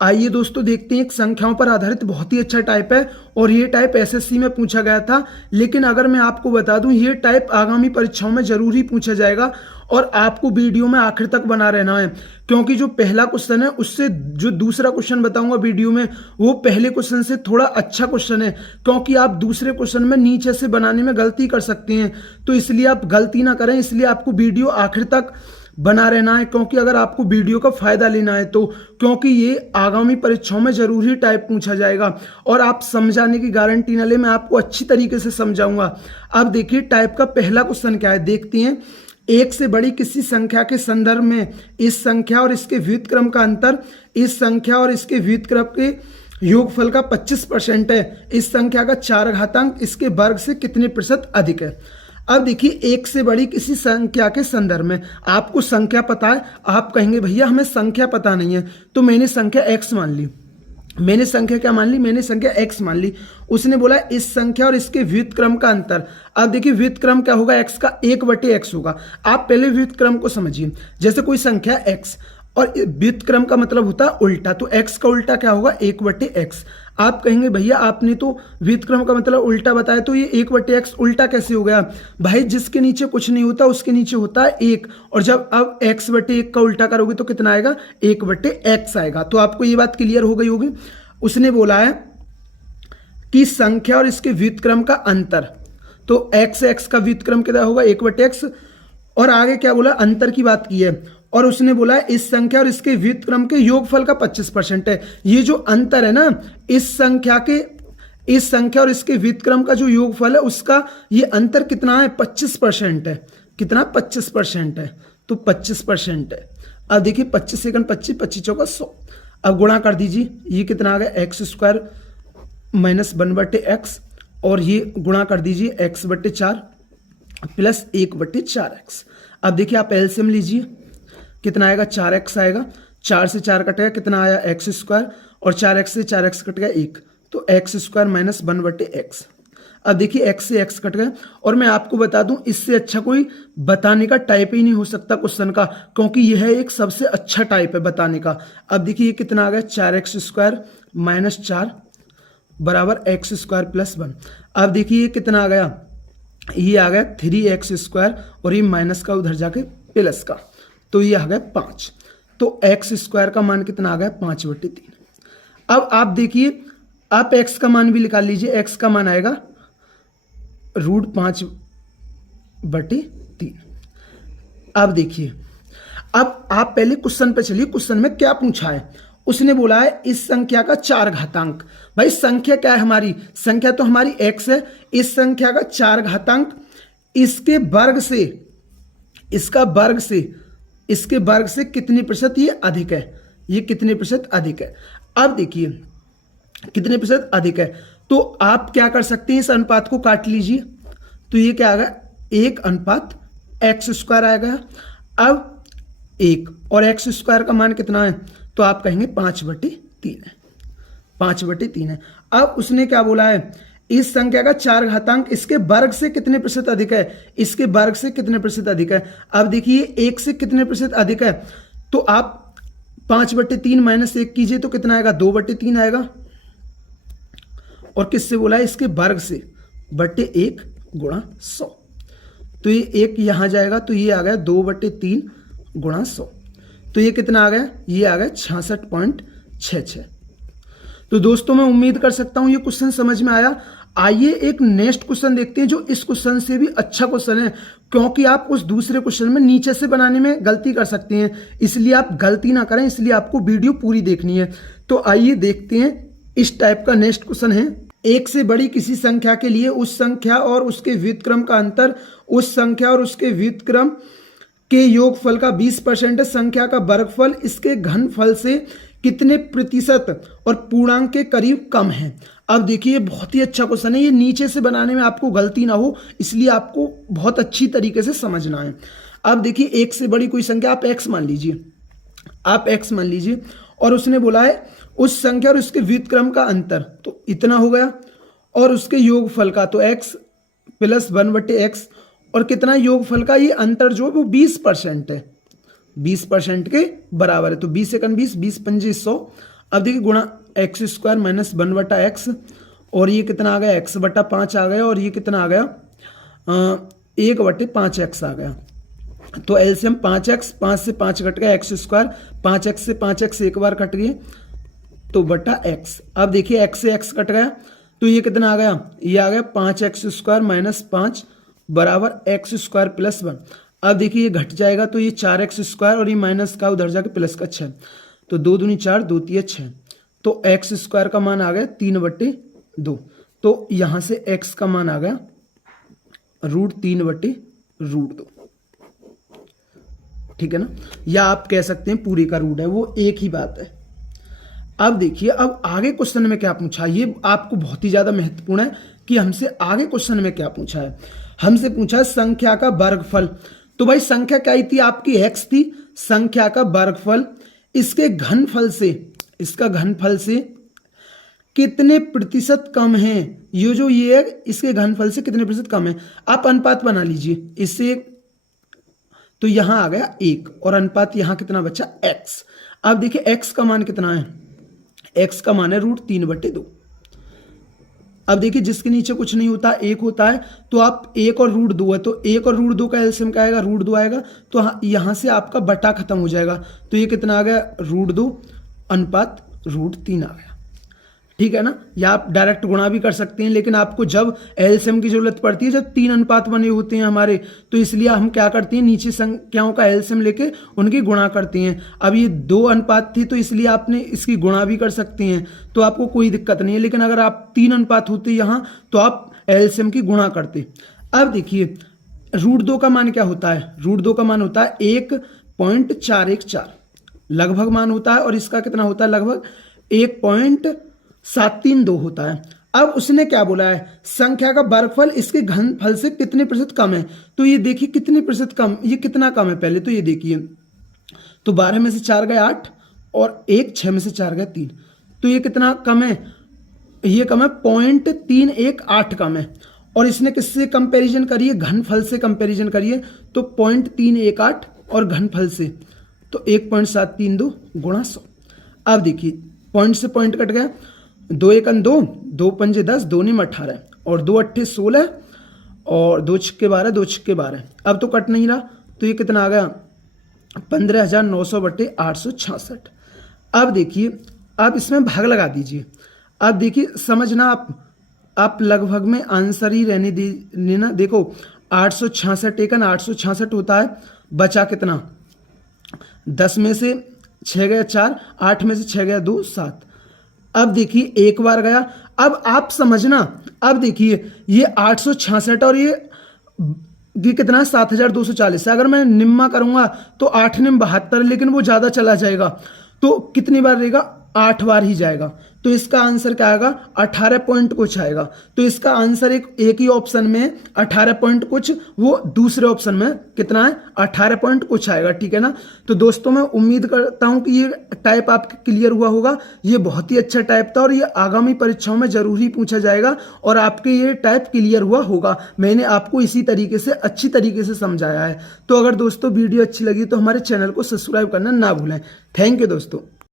आइए दोस्तों देखते हैं, एक संख्याओं पर आधारित बहुत ही अच्छा टाइप है और ये टाइप एसएससी में पूछा गया था। लेकिन अगर मैं आपको बता दूं, ये टाइप आगामी परीक्षाओं में जरूर ही पूछा जाएगा और आपको वीडियो में आखिर तक बना रहना है, क्योंकि जो पहला क्वेश्चन है उससे जो दूसरा क्वेश्चन बताऊंगा वीडियो में वो पहले क्वेश्चन से थोड़ा अच्छा क्वेश्चन है, क्योंकि आप दूसरे क्वेश्चन में नीचे से बनाने में गलती कर सकते हैं। तो इसलिए आप गलती ना करें, इसलिए आपको वीडियो आखिर तक बना रहना है, क्योंकि अगर आपको वीडियो का फायदा लेना है तो, क्योंकि ये आगामी परीक्षाओं में जरूर ही टाइप पूछा जाएगा और आप समझाने की गारंटी ना ले, मैं आपको अच्छी तरीके से समझाऊंगा। अब देखिए टाइप का पहला क्वेश्चन क्या है, देखते हैं। एक से बड़ी किसी संख्या के संदर्भ में इस संख्या और इसके व्युत्क्रम का अंतर इस संख्या और इसके व्युत्क्रम के योगफल का 25% है। इस संख्या का 4 घातांक इसके वर्ग से कितने प्रतिशत अधिक है। अब देखिए, एक से बड़ी किसी संख्या के संदर्भ में आपको संख्या पता है, आप कहेंगे भैया हमें संख्या पता नहीं है, तो मैंने संख्या x मान ली। मैंने संख्या क्या मान ली, मैंने संख्या x मान ली। उसने बोला इस संख्या और इसके व्युत्क्रम का अंतर। अब देखिए व्युत्क्रम क्या होगा, x का 1/x होगा। आप पहले व्युत्क्रम को समझिए, जैसे कोई संख्या x और व्युत्क्रम का मतलब होता है उल्टा, तो x का उल्टा क्या होगा, 1/x। आप कहेंगे भैया आपने तो व्युत्क्रम का मतलब उल्टा बताया, तो ये 1/x उल्टा कैसे हो गया। भाई जिसके नीचे कुछ नहीं होता उसके नीचे होता है 1, और जब अब x/1 का उल्टा करोगे तो कितना आएगा, 1/x आएगा। तो आपको ये बात क्लियर हो गई होगी। उसने बोला है कि संख्या और इसके व्युत्क्रम का अंतर, तो x का व्युत्क्रम कितना होगा, 1/x। और आगे क्या बोला, अंतर की बात की है, और उसने बोला है इस संख्या और इसके व्युत्क्रम के योगफल का 25% है। ये जो अंतर है ना, इस संख्या और इसके व्युत्क्रम का जो योगफल है उसका ये अंतर कितना है, 25% है। कितना, 25% है, तो 25% है। अब देखिए 25 सेकंड 25, 25 चौका 100। अब गुणा कर दीजिए, ये कितना आ गया, x² माइनस 1/x, और ये गुणा कर दीजिए x/4 प्लस 1/4x। अब देखिए आप एलसीएम लीजिए, कितना आएगा, 4x आएगा। 4 से 4 कटेगा, कितना आया, x², और 4x से 4x कट गया 1, तो x² माइनस 1/x। अब देखिए x से x कट गया, और मैं आपको बता दूं इससे अच्छा कोई बताने का टाइप ही नहीं हो सकता क्वेश्चन का, क्योंकि यह एक सबसे अच्छा टाइप है बताने का। अब देखिए ये कितना आ गया, 4x² माइनस 4 बराबर x² प्लस 1। अब देखिए ये कितना आ गया, ये आ गया 3x², और ये माइनस का उधर जाके प्लस का, तो ये आ गया 5। तो x² का मान कितना आ गया, 5/3। अब आप देखिए, आप x का मान भी निकाल लीजिए, x का मान आएगा √5/3। अब देखिए, अब आप पहले क्वेश्चन पे चलिए, क्वेश्चन में क्या पूछा है। उसने बोला है इस संख्या का 4 घातांक। भाई संख्या क्या है हमारी, संख्या तो हमारी x है। इस संख्या का 4 घातांक इसके वर्ग से कितने प्रतिशत ये अधिक है, ये कितने प्रतिशत अधिक है। अब देखिए कितने प्रतिशत अधिक है, तो आप क्या कर सकते हैं, इस अनुपात को काट लीजिए, तो ये क्या आ गया, 1:x² आएगा। अब 1 और x² का मान कितना है, तो आप कहेंगे 5/3 है, 5/3 है। अब उसने क्या बोला है, इस संख्या का 4 घातांक इसके वर्ग से कितने प्रतिशत अधिक है, इसके वर्ग से कितने प्रतिशत अधिक है। अब देखिए 1 से कितने प्रतिशत अधिक है, तो आप 5/3 माइनस 1 कीजिए, तो कितना आएगा, 2/3 आएगा। और किससे बोला है, इसके वर्ग से, /1 गुणा 100, तो ये 1 यहां जाएगा, तो ये आ गया 2/3 गुणा 100, तो ये कितना आ गया, ये आ गया 66.66। तो दोस्तों मैं उम्मीद कर सकता हूं ये क्वेश्चन समझ में आया। आइए एक नेक्स्ट क्वेश्चन देखते हैं, जो इस क्वेश्चन से भी अच्छा क्वेश्चन है, क्योंकि आप उस दूसरे क्वेश्चन में नीचे से बनाने में गलती कर सकते हैं, इसलिए आप गलती ना करें, इसलिए आपको वीडियो पूरी देखनी है। तो आइए देखते हैं, इस टाइप का नेक्स्ट क्वेश्चन है। एक से बड़ी किसी संख्या के लिए उस संख्या और उसके व्युत्क्रम का अंतर उस संख्या और उसके व्युत्क्रम के योगफल का 20% है। संख्या का वर्गफल इसके घनफल से कितने प्रतिशत और पूर्णांक के करीब कम है। अब देखिए बहुत ही अच्छा क्वेश्चन है, ये नीचे से बनाने में आपको गलती ना हो, इसलिए आपको बहुत अच्छी तरीके से समझना है। अब देखिए एक से बड़ी कोई संख्या, आप x मान लीजिए, आप x मान लीजिए, और उसने बोला है उस संख्या और उसके व्युत्क्रम का अंतर, तो इतना हो गया, और उसके योगफल का, तो x प्लस 1/x, और कितना योगफल का, ये अंतर जो है वो 20% है, 20% के बराबर है। तो 20 × 20, 20 × 5 100। अब देखिए गुणा एक्स स्क्वायर माइनस 1/x, और ये कितना आ गया x बटा 5 आ गया, और ये कितना आ गया 1/5x आ गया। तो एलसीएम 5x, 5 से 5 कट गया, एक्स स्क्वायर 5x से 5x एक बार कट गए तो बटा x। अब देखिए x से x कट गया तो ये कितना आ गया, ये आ गया 5x स्क्वायर माइनस 5 बराबर x स्क्वायर प्लस 1। अब देखिए ये घट जाएगा तो ये 4x स्क्वायर, और ये माइनस का उधर जाके प्लस का 6, तो 2 दूनी 4, 2 तिया 6, तो x स्क्वायर का मान आ गया 3/2। तो यहाँ से x का मान आ गया √3/√2, ठीक है ना, या आप कह सकते हैं पूरे का रूट है, वो एक ही बात है। अब देखिए अब आगे क्वेश्चन में क्या पूछा, ये आपको बहुत ही ज्यादा महत्वपूर्ण है कि हमसे आगे क्वेश्चन में क्या पूछा है। हमसे पूछा है संख्या का वर्गफल। तो भाई संख्या क्या ही थी आपकी, x थी, संख्या का वर्गफल इसके घनफल से, इसका घनफल से कितने प्रतिशत कम है, ये जो ये है इसके घनफल से कितने प्रतिशत कम है। आप अनुपात बना लीजिए इससे, तो यहां आ गया 1, और अनुपात यहां कितना बचा x। अब देखिए x का मान कितना है, x का मान है √3/2। अब देखिए जिसके नीचे कुछ नहीं होता, 1 होता है, तो आप 1 और √2 है, तो 1 और √2 का एलसीएम क्या आएगा, √2 आएगा, तो यहां से आपका बटा खत्म हो जाएगा, तो ये कितना आ गया √2 अनुपात √3 आ गया, ठीक है ना। या आप डायरेक्ट गुणा भी कर सकते हैं, लेकिन आपको जब एलसीएम की जरूरत पड़ती है, जब 3 अनुपात बने होते हैं हमारे, तो इसलिए हम क्या करते हैं, नीचे संख्याओं का एलसीएम लेके उनकी गुणा करते हैं। अब ये 2 अनुपात थी तो इसलिए आपने इसकी गुणा भी कर सकते हैं, तो आपको कोई दिक्कत नहीं है। लेकिन अगर आप 3 अनुपात होते यहाँ तो आप एलसीएम की गुणा करते। अब देखिए √2 का मान क्या होता है, √2 का मान होता है 1.414 लगभग मान होता है, और इसका कितना होता है लगभग 1.732 होता है। अब उसने क्या बोला है, संख्या का वर्गफल इसके घनफल से कितने प्रतिशत कम है। तो ये देखिए कितने प्रतिशत कम, ये कितना कम है पहले तो ये देखिए, तो 12 में से 4 गए 8, और 1 6 में से 4 गए 3, तो ये कितना कम है, ये कम है 0.318 कम है। और इसने किससे कंपैरिजन करिए, घनफल से कंपैरिजन करिए, तो 0.318 और घनफल से तो 1.732 गुणा 100। अब देखिए पॉइंट से पॉइंट कट गया, 2 1 2, 2 5 10, 2 9 18, और 2 8 16, और 2 6 12, 2 6 12। अब तो कट नहीं रहा, तो ये कितना आ गया 15,900/866। अब देखिए अब इसमें भाग लगा दीजिए। अब देखिए समझना आप लगभग में आंसर ही रहने देना। देखो 866 एकन 866 होता है, बचा कितना, 10 में से 6 गया 4, 8 में से 6 गया 2 7। अब देखिए एक बार गया, अब आप समझना, अब देखिए ये 866 और ये कितना 7240 है। अगर मैं निम्मा करूंगा तो 8 निम 72, लेकिन वो ज्यादा चला जाएगा, तो कितनी बार रहेगा, 8 बार ही जाएगा। तो इसका आंसर क्या आएगा, 18 पॉइंट कुछ आएगा। तो इसका आंसर एक ही ऑप्शन में 18 पॉइंट कुछ, वो दूसरे ऑप्शन में कितना है 18 पॉइंट कुछ आएगा, ठीक है ना। तो दोस्तों मैं उम्मीद करता हूं कि ये टाइप आपके क्लियर हुआ होगा। ये बहुत ही अच्छा टाइप था और ये आगामी परीक्षाओं में जरूर ही पूछा जाएगा और आपके ये टाइप क्लियर हुआ होगा। मैंने आपको इसी तरीके से अच्छी तरीके से समझाया है। तो अगर दोस्तों वीडियो अच्छी लगी तो हमारे चैनल को सब्सक्राइब करना ना भूलें। थैंक यू दोस्तों।